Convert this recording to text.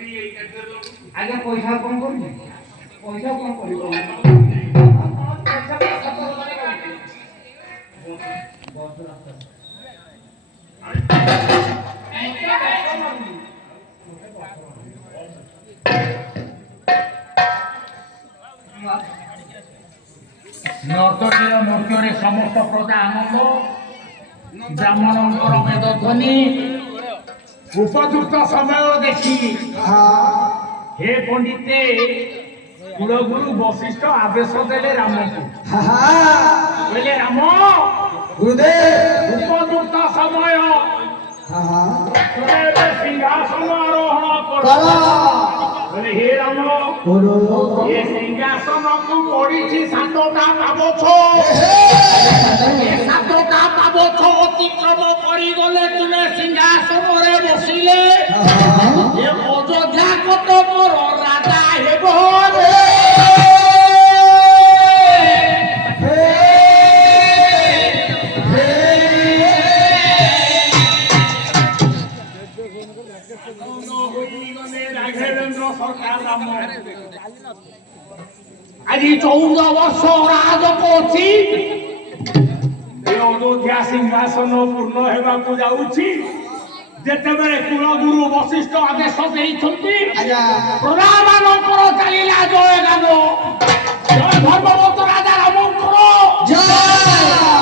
आगे पैसा कौन कर पैसा कौन कर नर्तकीय नृत्य समस्त प्रजा आनंद ब्राह्मणଙ୍କର मेदध्वनि उपयुक्त समय देखी हे पंडिते कुलगुरु वशिष्ठ आदेश देले राम को बोले राम गुरुदेव उपयुक्त समय सिंहासन आरोहण करो बोले हे राम ये सिंहासन को पड़ी सातटा पाबछ सातटा पाबछ अतिक्रम करी गले तुमे सिंहासन रे बसिले ये अयोध्या कत मोर राजा हेबो आज 14 वर्ष राज कोची अयोध्या सिंहासन पूर्ण हेबा को जाउची जेते बेले कुलगुरु वशिष्ठ आदेश देइछंती प्रणाम करो चलिला जय गानो जय धर्मवंत राजा राम करो जय